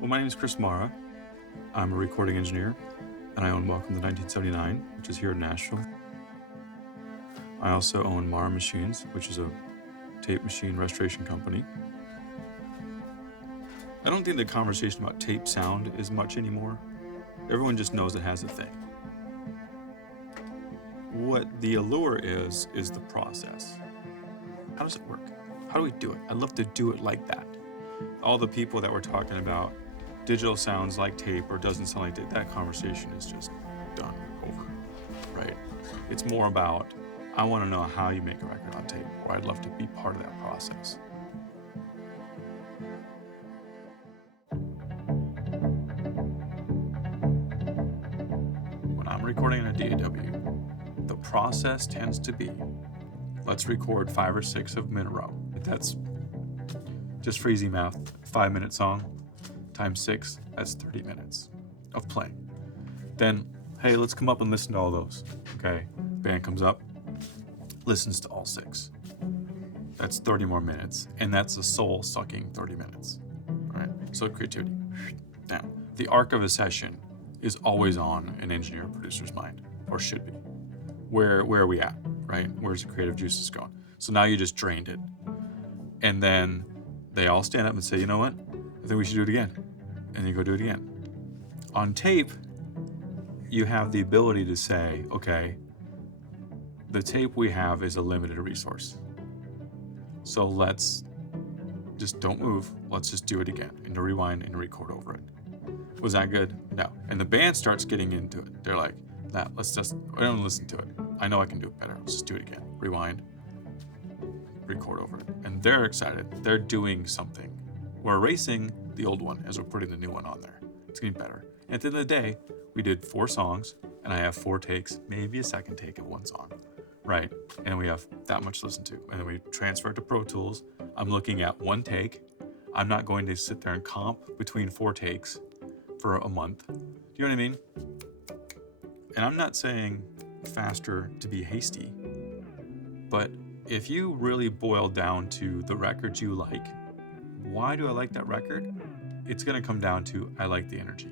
Well, my name is Chris Mara. I'm a recording engineer, and I own Welcome to 1979, which is here in Nashville. I also own Mara Machines, which is a tape machine restoration company. I don't think the conversation about tape sound is much anymore. Everyone just knows it has a thing. What the allure is the process. How does it work? How do we do it? I'd love to do it like that. All the people that were talking about digital sounds like tape or doesn't sound like tape, that conversation is just done, over, right? It's more about, I want to know how you make a record on tape, or I'd love to be part of that process. When I'm recording in a DAW, the process tends to be, let's record 5 or 6 of them in a row. That's just for easy math, 5-minute song times 6, that's 30 minutes of playing. Then, hey, let's come up and listen to all those. Okay, band comes up, listens to all 6. That's 30 more minutes, and that's a soul-sucking 30 minutes, right? So creativity. Now, the arc of a session is always on an engineer or producer's mind, or should be. Where are we at, right? Where's the creative juices going? So now you just drained it. And then they all stand up and say, you know what? I think we should do it again. And you go do it again. On tape, you have the ability to say, okay, the tape we have is a limited resource. So let's just don't move. Let's just do it again and to rewind and record over it. Was that good? No. And the band starts getting into it. They're like, nah, I don't listen to it. I know I can do it better. Let's just do it again. Rewind, record over it. And they're excited. They're doing something. We're erasing the old one as we're putting the new one on there. It's getting better. And at the end of the day, we did 4 songs, and I have 4 takes, maybe a second take of 1 song, right? And we have that much to listen to. And then we transfer it to Pro Tools. I'm looking at 1 take. I'm not going to sit there and comp between 4 takes for a month. Do you know what I mean? And I'm not saying faster to be hasty, but if you really boil down to the records you like, why do I like that record? It's going to come down to I like the energy.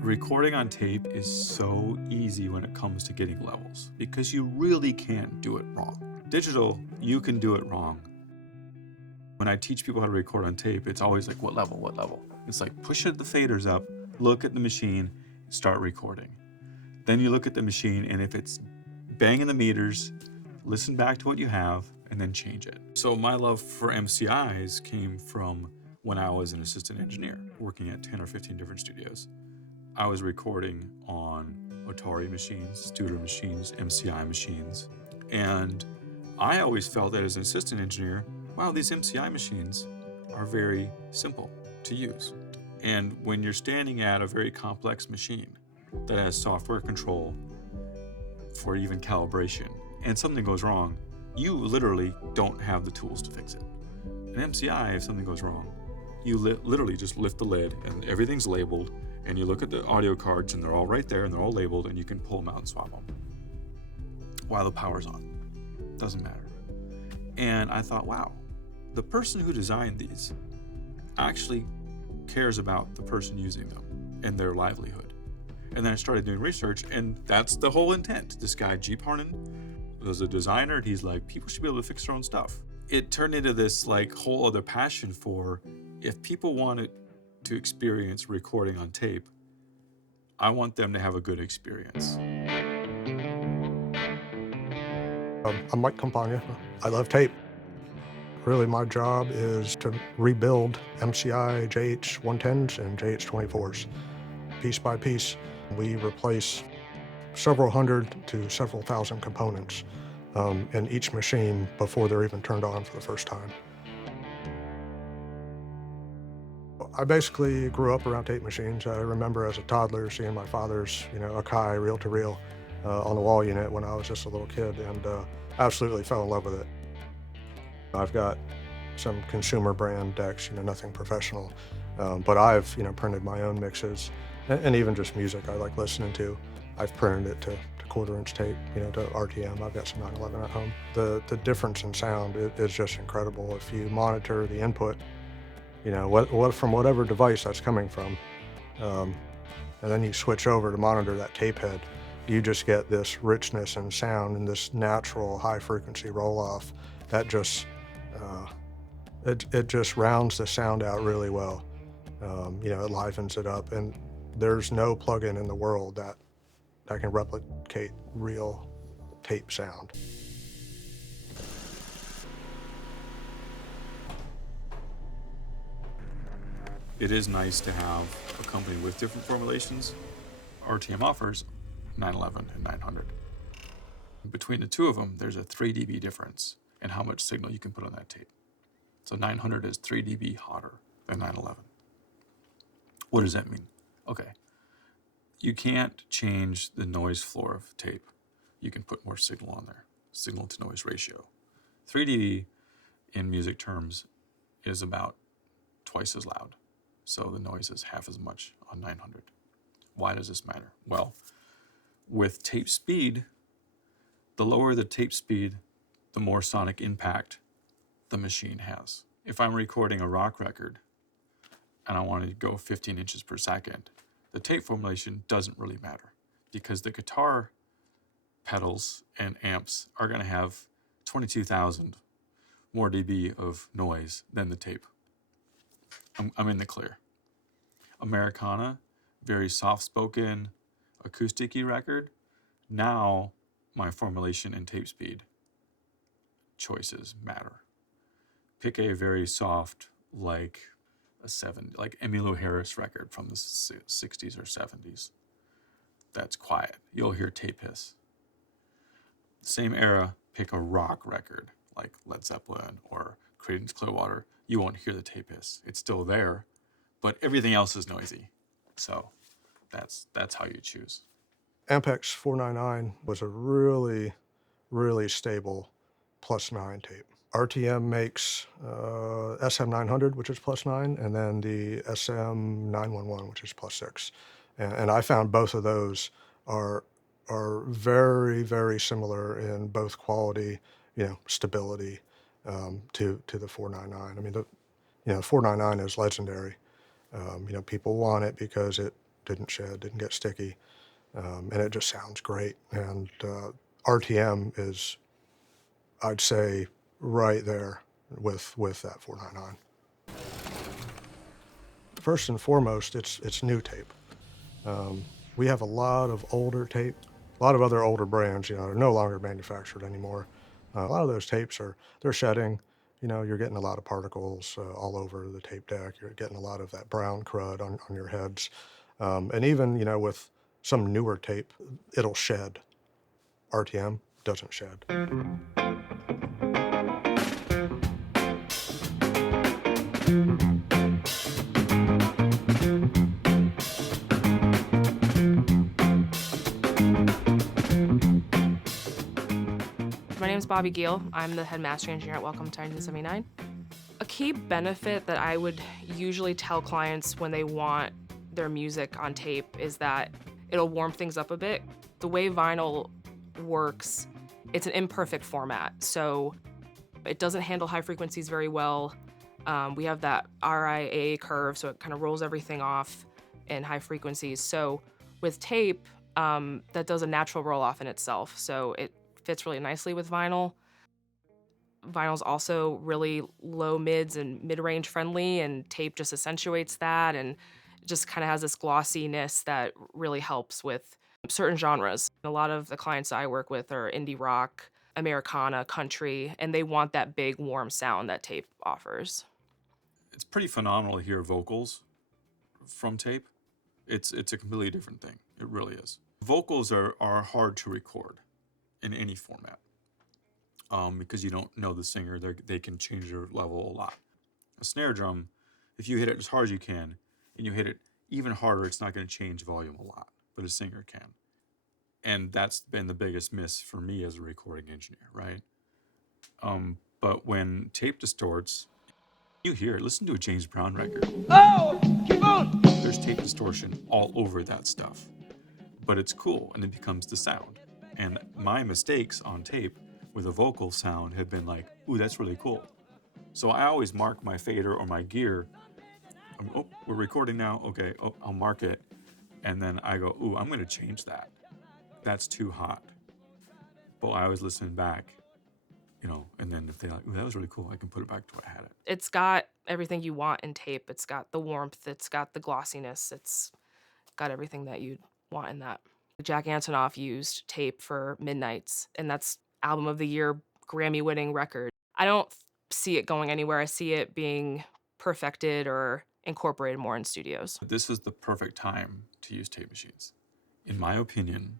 Recording on tape is so easy when it comes to getting levels because you really can't do it wrong. Digital, you can do it wrong. When I teach people how to record on tape, it's always like, what level, what level? It's like push the faders up, look at the machine, start recording. Then you look at the machine, and if it's banging the meters, listen back to what you have, and then change it. So my love for MCIs came from when I was an assistant engineer, working at 10 or 15 different studios. I was recording on Atari machines, Studer machines, MCI machines, and I always felt that as an assistant engineer, wow, these MCI machines are very simple to use. And when you're standing at a very complex machine that has software control for even calibration, and something goes wrong, you literally don't have the tools to fix it. An MCI, if something goes wrong, you literally just lift the lid and everything's labeled, and you look at the audio cards and they're all right there and they're all labeled, and you can pull them out and swap them while the power's on. Doesn't matter. And I thought, wow, the person who designed these actually cares about the person using them and their livelihood. And then I started doing research, and that's the whole intent. This guy, G. Parnan, was a designer, and he's like, people should be able to fix their own stuff. It turned into this like whole other passion for, if people wanted to experience recording on tape, I want them to have a good experience. I'm Mike Campagna. I love tape. Really, my job is to rebuild MCI JH110s and JH24s. Piece by piece, we replace several hundred to several thousand components in each machine before they're even turned on for the first time. I basically grew up around tape machines. I remember as a toddler seeing my father's, Akai reel-to-reel on the wall unit when I was just a little kid, and absolutely fell in love with it. I've got some consumer brand decks, nothing professional, but I've, printed my own mixes, and even just music I like listening to. I've printed it to quarter-inch tape, to RTM. I've got some 911 at home. The difference in sound is just incredible. If you monitor the input, what from whatever device that's coming from. Um, and then you switch over to monitor that tape head. You just get this richness and sound and this natural high frequency roll off that just, it just rounds the sound out really well. It livens it up, and there's no plugin in the world that can replicate real tape sound. It is nice to have a company with different formulations. RTM offers 911 and 900. Between the two of them, there's a 3 dB difference in how much signal you can put on that tape. So 900 is 3 dB hotter than 911. What does that mean? Okay, you can't change the noise floor of tape. You can put more signal on there, signal to noise ratio. 3 dB in music terms is about twice as loud. So the noise is half as much on 900. Why does this matter? Well, with tape speed, the lower the tape speed, the more sonic impact the machine has. If I'm recording a rock record and I want to go 15 inches per second, the tape formulation doesn't really matter because the guitar pedals and amps are going to have 22,000 more dB of noise than the tape. I'm in the clear. Americana, very soft-spoken, acoustic-y record. Now my formulation and tape speed choices matter. Pick a very soft, like Emmylou Harris record from the 60s or 70s. That's quiet. You'll hear tape hiss. Same era, pick a rock record like Led Zeppelin or Creedence Clearwater. You won't hear the tape hiss. It's still there, but everything else is noisy. So that's how you choose. Ampex 499 was a really, really stable +9 tape. RTM makes SM900, which is +9, and then the SM911, which is +6. And I found both of those are very, very similar in both quality, stability, to the 499. I mean, the 499 is legendary. People want it because it didn't shed, didn't get sticky, and it just sounds great. And RTM is, I'd say, right there with that 499. First and foremost, it's new tape. We have a lot of older tape. A lot of other older brands, are no longer manufactured anymore. A lot of those tapes they're shedding. You're getting a lot of particles all over the tape deck. You're getting a lot of that brown crud on your heads. And even, with some newer tape, it'll shed. RTM doesn't shed. My name is Bobby Giel. I'm the head mastering engineer at Welcome to 1979. A key benefit that I would usually tell clients when they want their music on tape is that it'll warm things up a bit. The way vinyl works, it's an imperfect format, so it doesn't handle high frequencies very well. We have that RIA curve, so it kind of rolls everything off in high frequencies. So with tape, that does a natural roll off in itself, so it fits really nicely with vinyl. Vinyl's also really low mids and mid-range friendly, and tape just accentuates that and just kind of has this glossiness that really helps with certain genres. A lot of the clients I work with are indie rock, Americana, country, and they want that big warm sound that tape offers. It's pretty phenomenal to hear vocals from tape. It's a completely different thing. It really is. Vocals are hard to record in any format because you don't know the singer. They can change their level a lot. A snare drum, if you hit it as hard as you can and you hit it even harder, it's not going to change volume a lot, but a singer can. And that's been the biggest miss for me as a recording engineer, right? But when tape distorts, you hear it. Listen to a James Brown record. Oh, keep on! There's tape distortion all over that stuff, but it's cool and it becomes the sound. And my mistakes on tape with a vocal sound have been like, ooh, that's really cool. So I always mark my fader or my gear Oh, we're recording now. Okay, oh, I'll mark it. And then I go, ooh, I'm going to change that. That's too hot. But I always listen back, and then if they're like, ooh, that was really cool, I can put it back to what I had it. It's got everything you want in tape. It's got the warmth, it's got the glossiness, it's got everything that you'd want in that. Jack Antonoff used tape for Midnights, and that's album of the year, Grammy-winning record. I don't see it going anywhere. I see it being perfected or incorporated more in studios. This is the perfect time to use tape machines. In my opinion,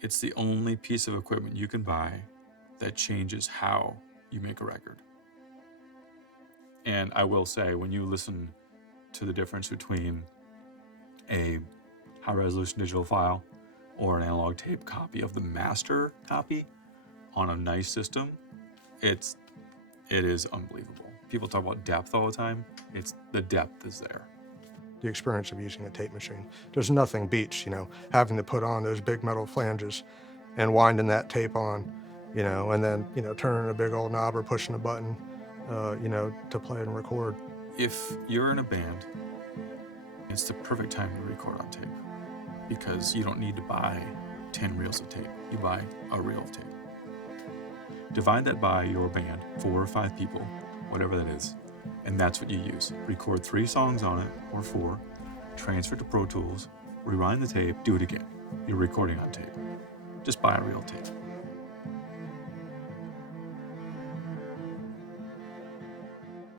it's the only piece of equipment you can buy that changes how you make a record. And I will say, when you listen to the difference between a high-resolution digital file or an analog tape copy of the master copy on a nice system, it is unbelievable. People talk about depth all the time. The depth is there. The experience of using a tape machine. There's nothing beats, having to put on those big metal flanges and winding that tape on, and then, turning a big old knob or pushing a button, to play and record. If you're in a band, it's the perfect time to record on tape because you don't need to buy 10 reels of tape. You buy a reel of tape. Divide that by your band, 4 or 5 people, whatever that is, and that's what you use. Record 3 songs on it, or 4, transfer to Pro Tools, rewind the tape, do it again. You're recording on tape. Just buy a reel of tape.